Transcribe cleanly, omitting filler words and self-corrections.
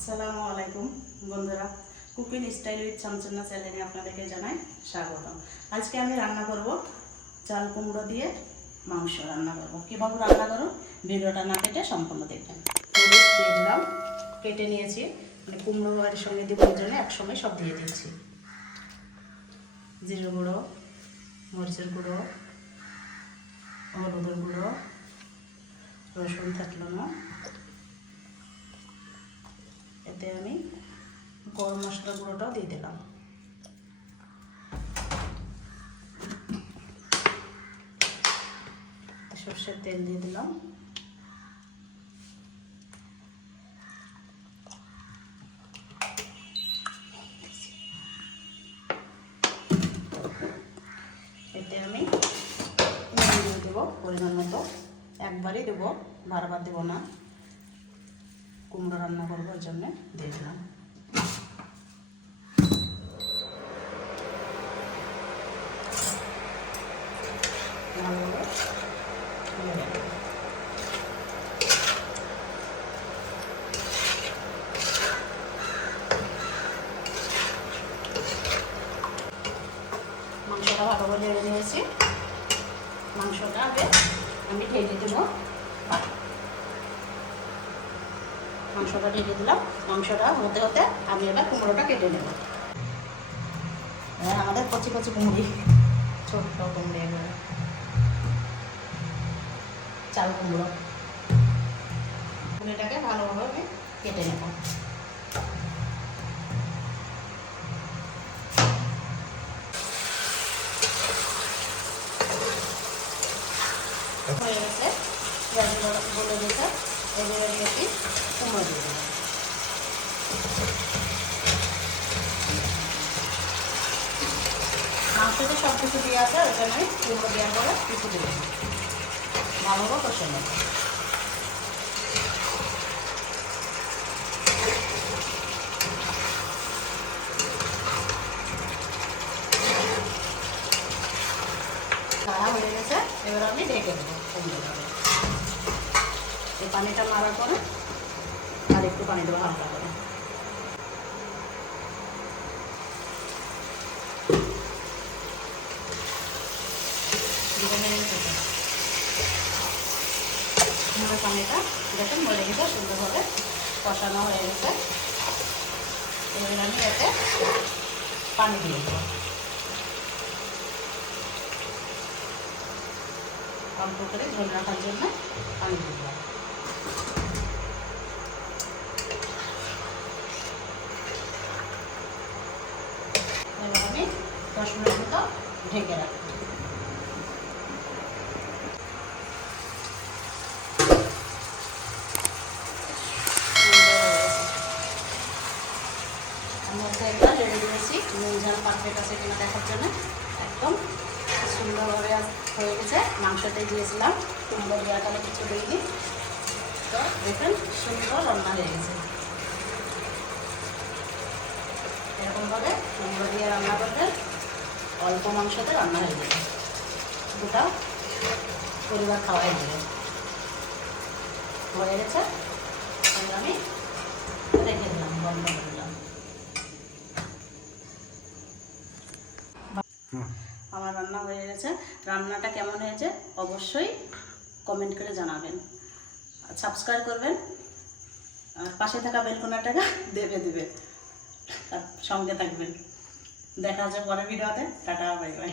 আসসালামু আলাইকুম বন্ধুরা, কুকিং স্টাইল উইথ চামচন্না চ্যানেলে আপনাদেরকে জানাই স্বাগতম। আজকে আমি রান্না করব চাল কুমড়ো দিয়ে মাংস রান্না করব। কীভাবে রান্না করব ভিডিওটা না কেটে সম্পূর্ণ দেখবেন। হলুদ দিয়ে দিলাম, কেটে নিয়েছি, মানে কুমড়ো এর সঙ্গে দেওয়ার জন্য একসঙ্গে সব দিয়ে দিয়েছি। জিরে গুঁড়ো, মরিচের গুঁড়ো, হলুদের গুঁড়ো, রসুন থাকলো না, এতে আমি গরম মশলা গুঁড়োটাও দিয়ে দিলাম। সর্ষের তেল দিয়ে দিলাম। এতে আমি নুন দিয়ে দেবো পরিমাণ মতো, একবারই দেবো, বারবার দেবো না। কুমড়ো রান্না করবো ওই জন্য দিয়ে দিলাম। ভালোভাবে মাংসটা ভালোভাবে ঢেলে নিয়েছি। মাংসটা আগে আমি ঢেলে দেবো। মাংসটা ঢেলে দিলাম। মাংসটা হতে হতে আমি এবার কুমড়োটা কেটে নেব। আমাদের কচি কচি কুমড়ি, ছোট্ট কুমড়ি, এবারে চাল কুমড়ো, কুমড়োটাকে ভালোভাবে আমি কেটে নেব। হয়ে গেছে, বলে গেছে, এবারে আমি কুমড়ো দিয়ে দেবো। মাংসতে সব কিছু দিয়ে আছে, ওইখানে কুমড়ো দেওয়ার পরে কিছু দেবো, ভালোভাবে কষে নেব। হয়ে গেছে, এবার আমি ঢেকে দেবো কুমড়োটাকে। এই পানিটা মারার পরে আর একটু পানি দেবো হালকা করে। পানিটা দেখুন মরে গেছে, সুন্দরভাবে কষানো হয়ে গেছে। এবার আমি এতে পানি দিয়ে দেবো, অল্প করে ঝোল রাখার জন্য পানি দিয়ে দেবো। এবার আমি 10 মিনিট মতো ঢেকে রাখবো। একবার রেডি দিয়েছি, নুন ঝাল পারফেক্ট আছে কিনা দেখার জন্য। একদম সুন্দরভাবে হয়ে গেছে। মাংসটাই দিয়েছিলাম, কুমড়ো দেওয়ার কালে কিছু দিইনি, তো দেখুন সুন্দর রান্না হয়ে গেছে। এরকমভাবে কুমড়ো দিয়ে রান্না করলে অল্প মাংসতে রান্না হয়ে যাবে, গোটা পরিবার খাওয়াই দেবে। হয়ে গেছে, আমি রেখে দিলাম, বন্ধ করে দিলাম। আমার রান্না হয়ে গেছে। রান্নাটা কেমন হয়েছে অবশ্যই কমেন্ট করে জানাবেন, সাবস্ক্রাইব করবেন, আর পাশে থাকা বেলকোনাটাকে দেবে আর সঙ্গে থাকবেন। দেখা হচ্ছে পরের ভিডিওতে। Tata, bye bye.